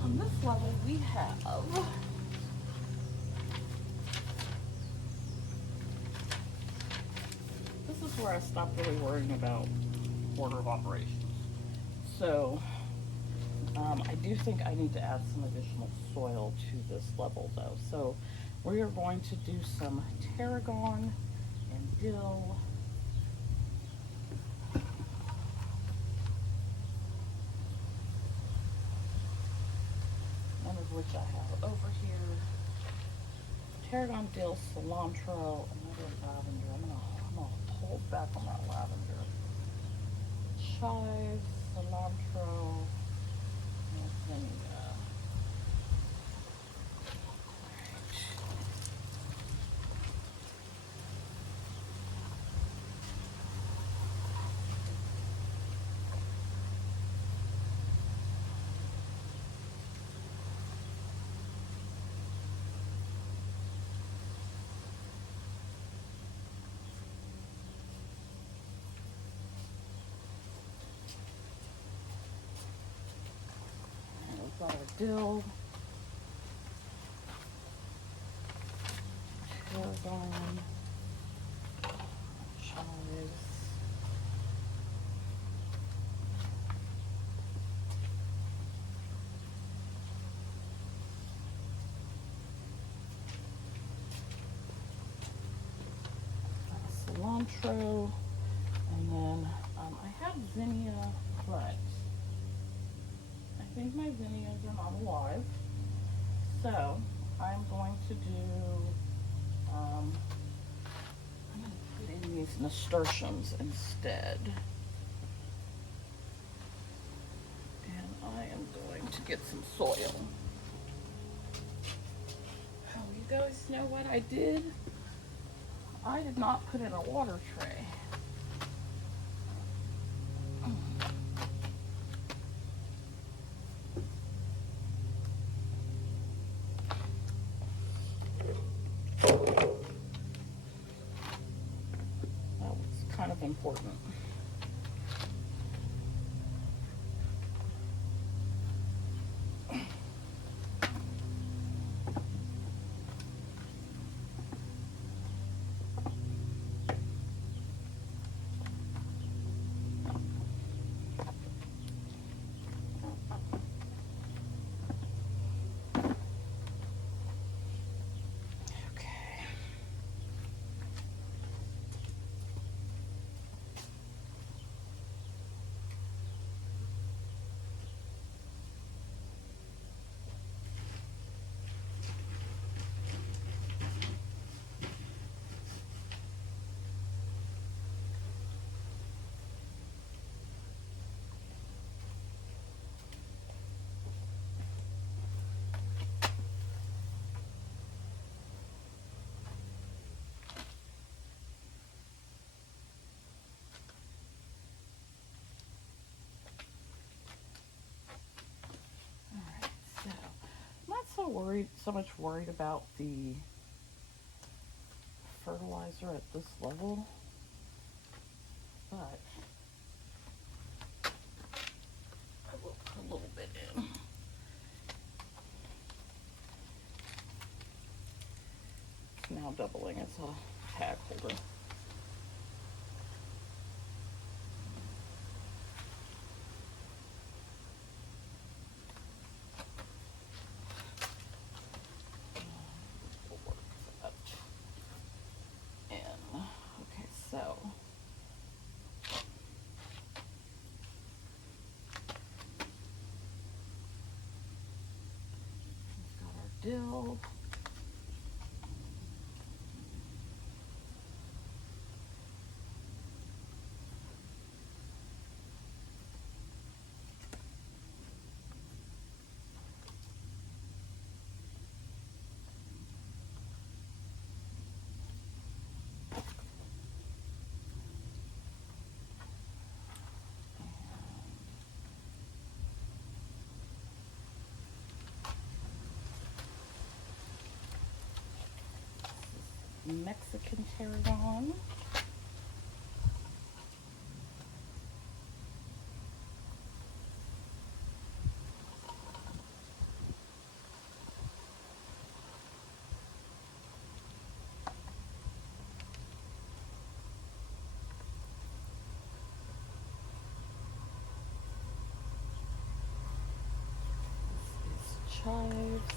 On this level we have this is where I stopped really worrying about order of operations. So I do think I need to add some additional soil to this level though. So we are going to do some tarragon and dill. None of which I have over here. Tarragon, dill, cilantro, another lavender. I'm gonna hold back on that lavender. Chives, cilantro, and zinnia. Got our dill, tarragon, chives, cilantro, and then I have zinnia, but I think my zinnias are not alive, so I'm going to do, I'm going to put in these nasturtiums instead. And I am going to get some soil. Oh, you guys know what I did? I did not put in a water tray. That was kind of important. so much worried about the fertilizer at this level, but I will put a little bit in. It's now doubling as a tag holder. Okay, so we've got our dill. Mexican tarragon. This is chives.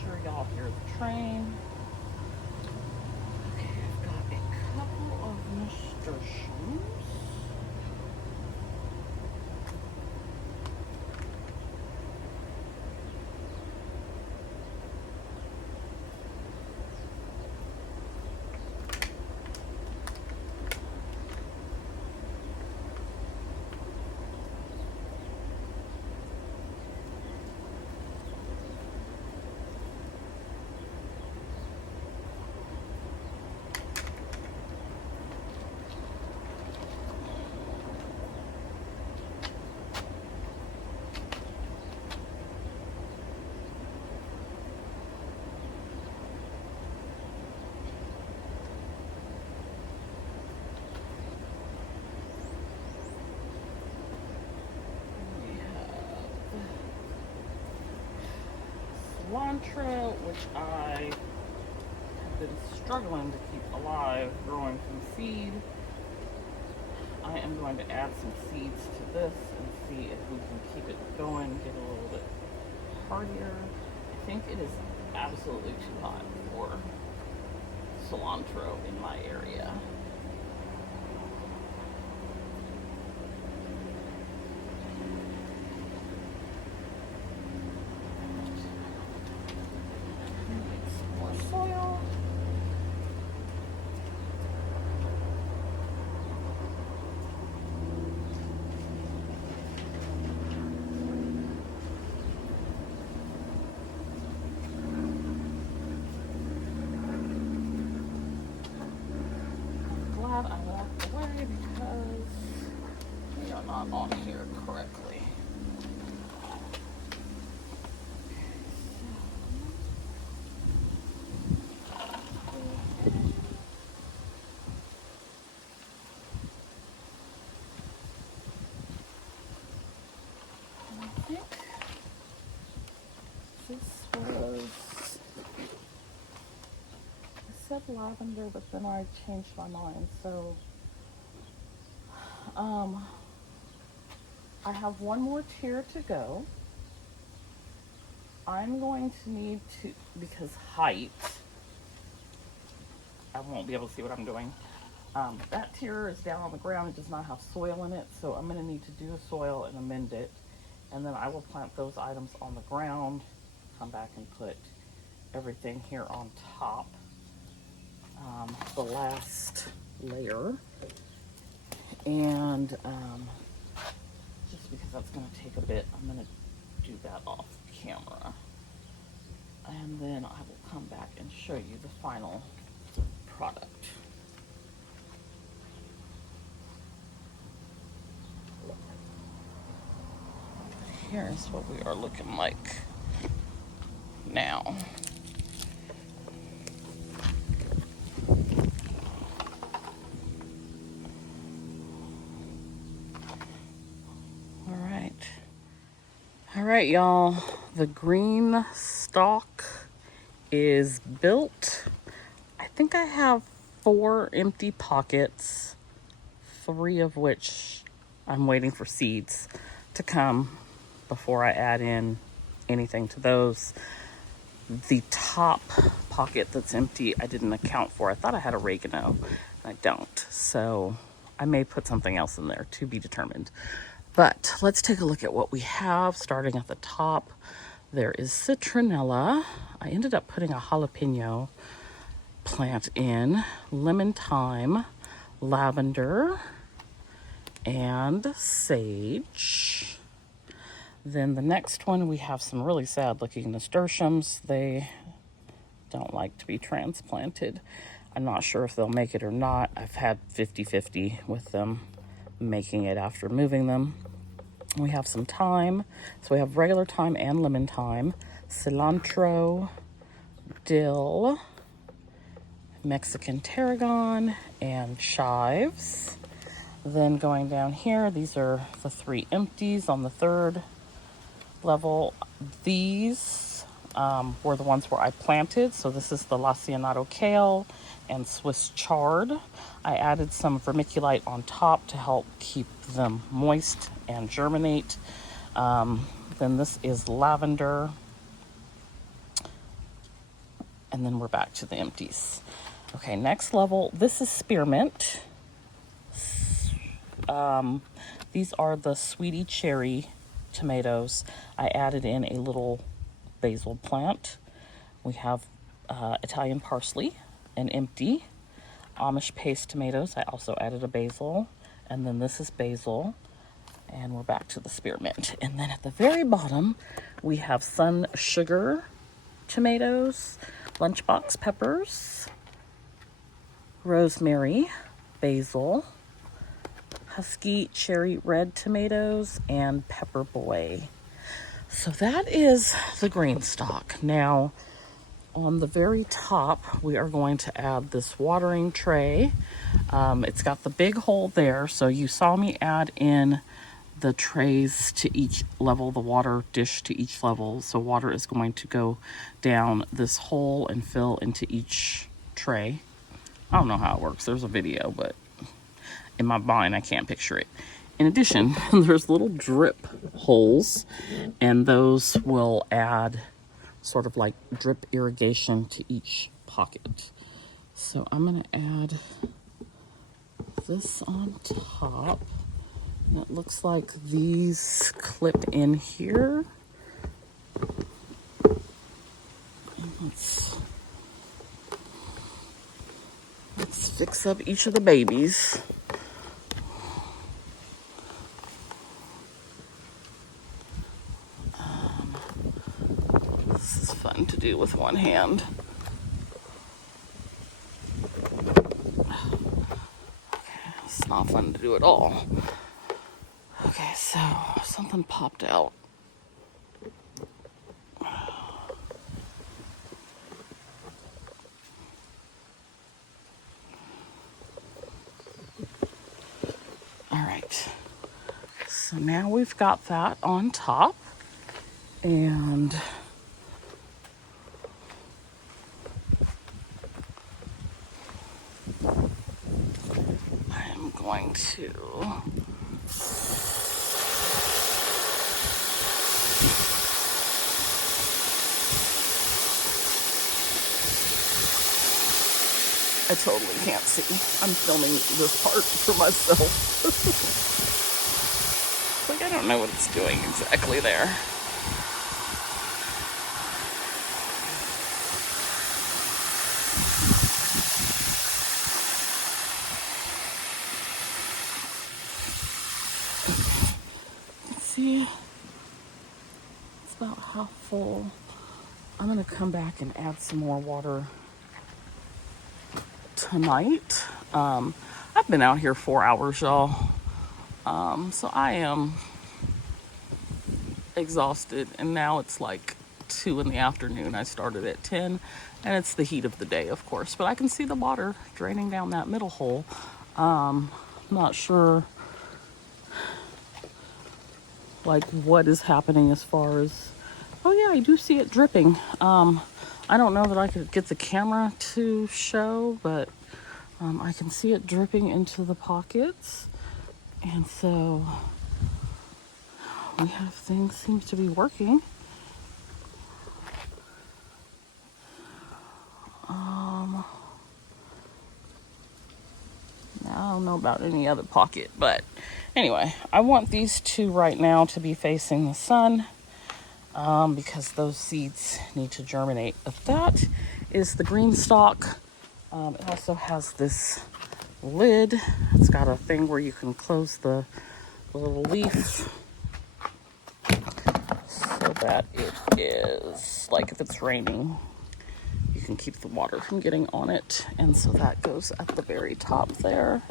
Sure y'all hear the train. Okay, I've got a couple of nasturtiums. Cilantro, which I have been struggling to keep alive, growing from seed. I am going to add some seeds to this and see if we can keep it going, get a little bit hardier. I think it is absolutely too hot for cilantro in my area. Soil. I'm glad I walked away because we are not on here correctly. I said lavender, but then I changed my mind. So, I have one more tier to go. I'm going to need to, because height, I won't be able to see what I'm doing. That tier is down on the ground. It does not have soil in it, so I'm going to need to do the soil and amend it. And then I will plant those items on the ground, come back and put everything here on top. The last layer And just because that's going to take a bit, I'm going to do that off camera. And then I will come back and show you the final product. Here's what we are looking like now. All right, y'all. The GreenStalk is built. I think I have 4 empty pockets, 3 of which I'm waiting for seeds to come before I add in anything to those. The top pocket that's empty, I didn't account for. I thought I had oregano, and I don't. So I may put something else in there, to be determined. But let's take a look at what we have. Starting at the top, there is citronella. I ended up putting a jalapeno plant in, lemon thyme, lavender, and sage. Then the next one, we have some really sad looking nasturtiums. They don't like to be transplanted. I'm not sure if they'll make it or not. I've had 50-50 with them making it after moving them. We have some thyme. So we have regular thyme and lemon thyme, cilantro, dill, Mexican tarragon, and chives. Then going down here, these are the 3 empties on the 3rd level. These were the ones where I planted. So this is the Lacinato kale and Swiss chard. I added some vermiculite on top to help keep them moist and germinate. Then this is lavender. And then we're back to the empties. Okay, next level. This is spearmint. These are the sweetie cherry tomatoes. I added in a little basil plant. We have Italian parsley, an empty. Amish paste tomatoes. I also added a basil. And then this is basil. And we're back to the spearmint. And then at the very bottom, we have sun sugar tomatoes, lunchbox peppers, rosemary, basil, husky cherry red tomatoes, and pepper boy. So that is the GreenStalk. Now, on the very top, we are going to add this watering tray. It's got the big hole there, so you saw me add in the trays to each level, the water dish to each level. So water is going to go down this hole and fill into each tray. I don't know how it works. There's a video, but in my mind, I can't picture it. In addition, there's little drip holes, and those will add sort of like drip irrigation to each pocket. So I'm going to add this on top. And it looks like these clip in here. And let's fix up each of the babies. This is fun to do with one hand. Okay, it's not fun to do at all. Okay, so something popped out. All right, so now we've got that on top, and I'm going to I totally can't see. I'm filming this part for myself. Like, I don't know what it's doing exactly there. about half full. I'm gonna come back and add some more water tonight. I've been out here 4 hours, y'all. So I am exhausted, and now it's like 2 in the afternoon. I started at 10, and it's the heat of the day, of course, but I can see the water draining down that middle hole. Not sure like what is happening as far as, oh yeah, I do see it dripping. I don't know that I could get the camera to show, but I can see it dripping into the pockets, and so we have things seems to be working. I don't know about any other pocket, but anyway, I want these two right now to be facing the sun because those seeds need to germinate. But that is the GreenStalk. It also has this lid. It's got a thing where you can close the little leaf so that it is like if it's raining, you can keep the water from getting on it. And so that goes at the very top there.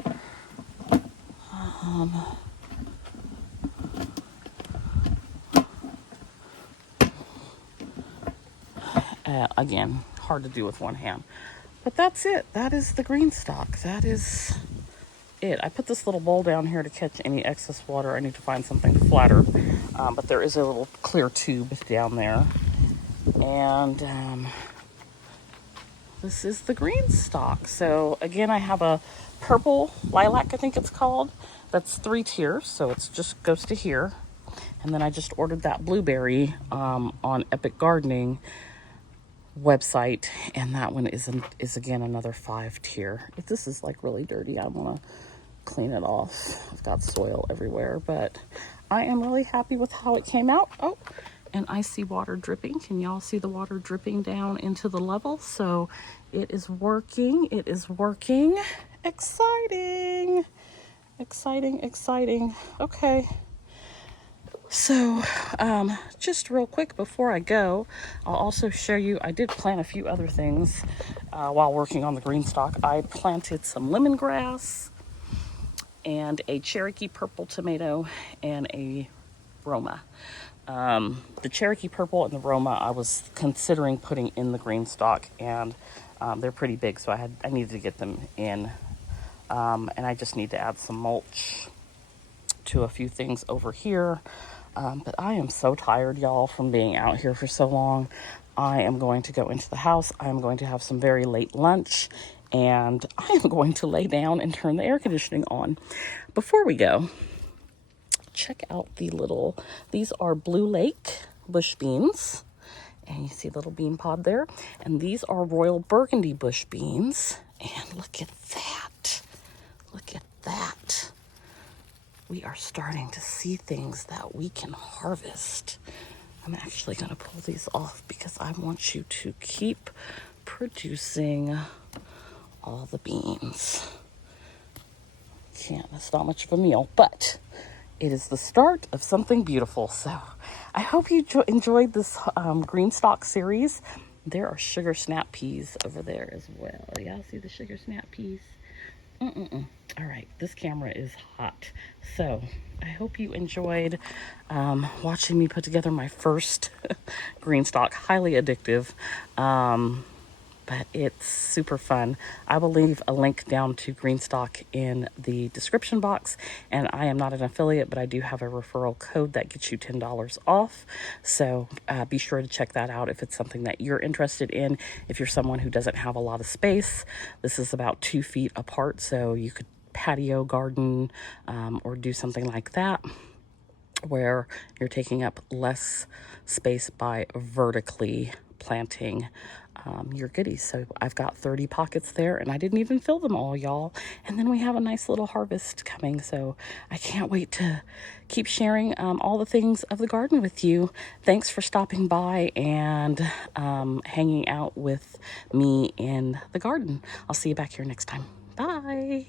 Again, hard to do with one hand. But that's it. That is the GreenStalk. That is it. I put this little bowl down here to catch any excess water. I need to find something flatter. But there is a little clear tube down there. And this is the GreenStalk. So again, I have a purple lilac, I think it's called. That's 3 tiers. So it just goes to here. And then I just ordered that blueberry on Epic Gardening website, and that one is again another 5 tier. If this is like really dirty, I want to clean it off. I've got soil everywhere, but I am really happy with how it came out. Oh, and I see water dripping. Can y'all see the water dripping down into the level? So it is working. It is working. Exciting, exciting, exciting. Okay. So, just real quick before I go, I'll also show you, I did plant a few other things while working on the GreenStalk. I planted some lemongrass and a Cherokee purple tomato and a Roma. The Cherokee purple and the Roma I was considering putting in the GreenStalk, and they're pretty big, so I needed to get them in. And I just need to add some mulch to a few things over here. But I am so tired, y'all, from being out here for so long. I am going to go into the house. I am going to have some very late lunch, and I am going to lay down and turn the air conditioning on. Before we go, check out these are Blue Lake bush beans. And you see a little bean pod there. And these are Royal Burgundy bush beans. And look at that. Look at that. We are starting to see things that we can harvest. I'm actually going to pull these off because I want you to keep producing all the beans. It's not much of a meal, but it is the start of something beautiful. So I hope you enjoyed this GreenStalk series. There are sugar snap peas over there as well. Y'all see the sugar snap peas? All right, this camera is hot. So I hope you enjoyed watching me put together my first GreenStalk. Highly addictive, but it's super fun. I will leave a link down to GreenStalk in the description box, and I am not an affiliate, but I do have a referral code that gets you $10 off. So be sure to check that out if it's something that you're interested in. If you're someone who doesn't have a lot of space, this is about 2 feet apart, so you could patio garden or do something like that where you're taking up less space by vertically planting your goodies. So I've got 30 pockets there, and I didn't even fill them all, y'all. And then we have a nice little harvest coming. So I can't wait to keep sharing all the things of the garden with you. Thanks for stopping by and hanging out with me in the garden. I'll see you back here next time. Bye.